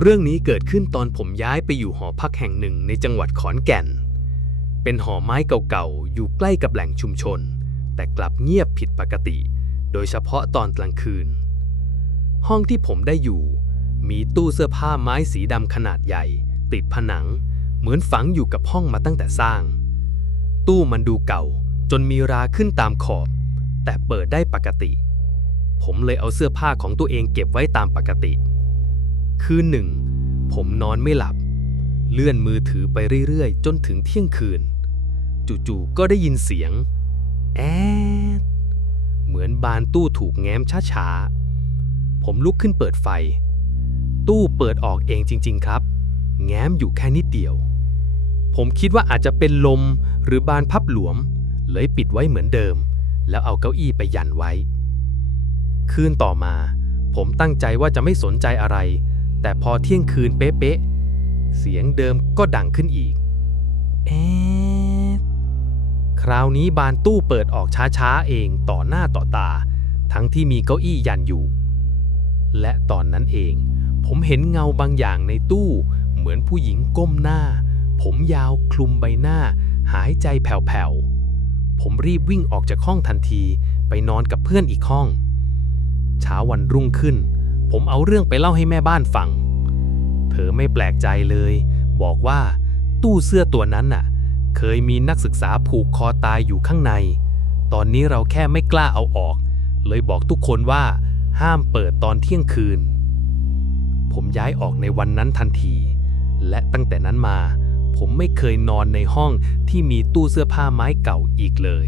เรื่องนี้เกิดขึ้นตอนผมย้ายไปอยู่หอพักแห่งหนึ่งในจังหวัดขอนแก่น เป็นหอไม้เก่าๆ อยู่ใกล้กับแหล่งชุมชน แต่กลับเงียบผิดปกติ โดยเฉพาะตอนกลางคืน ห้องที่ผมได้อยู่ มีตู้เสื้อผ้าไม้สีดำขนาดใหญ่ ติดผนัง เหมือนฝังอยู่กับห้องมาตั้งแต่สร้าง ตู้มันดูเก่า จนมีราขึ้นตามขอบ แต่เปิดได้ปกติ ผมเลยเอาเสื้อผ้าของตัวเองเก็บไว้ตามปกติ คืนหนึ่ง ผมนอนไม่หลับ เลื่อนมือถือไปเรื่อยๆ จนถึงเที่ยงคืน จู่ๆก็ได้ยินเสียง แอดเหมือนบานตู้ถูกแง้มช้าๆ ผมลุกขึ้นเปิดไฟ ตู้เปิดออกเองจริง ๆ ครับ แง้มอยู่แค่นิดเดียว ผมคิดว่าอาจจะเป็นลมหรือบานพับหลวม เลยปิดไว้เหมือนเดิม แล้วเอาเก้าอี้ไปยันไว้ คืนต่อมา ผมตั้งใจว่าจะไม่สนใจอะไร แต่พอเที่ยงคืนเป๊ะๆ เสียงเดิมก็ดังขึ้นอีก เอ๊ะคราวนี้บานตู้เปิดออกช้าๆเองต่อหน้าต่อตา ทั้งที่มีเก้าอี้ยันอยู่ และตอนนั้นเอง ผมเห็นเงาบางอย่างในตู้ เหมือนผู้หญิงก้มหน้า ผมยาวคลุมใบหน้า หายใจแผ่วๆ ผมรีบวิ่งออกจากห้องทันทีไปนอนกับเพื่อนอีกห้อง เช้าวันรุ่งขึ้น ผมเอาเรื่องไปเล่าให้แม่บ้านฟัง เธอไม่แปลกใจเลย บอกว่า ตู้เสื้อตัวนั้นน่ะ เคยมีนักศึกษาผูกคอตายอยู่ข้างใน ตอนนี้เราแค่ไม่กล้าเอาออก เลยบอกทุกคนว่าห้ามเปิดตอนเที่ยงคืน ผมย้ายออกในวันนั้นทันที และตั้งแต่นั้นมา ผมไม่เคยนอนในห้องที่มีตู้เสื้อผ้าไม้เก่าอีกเลย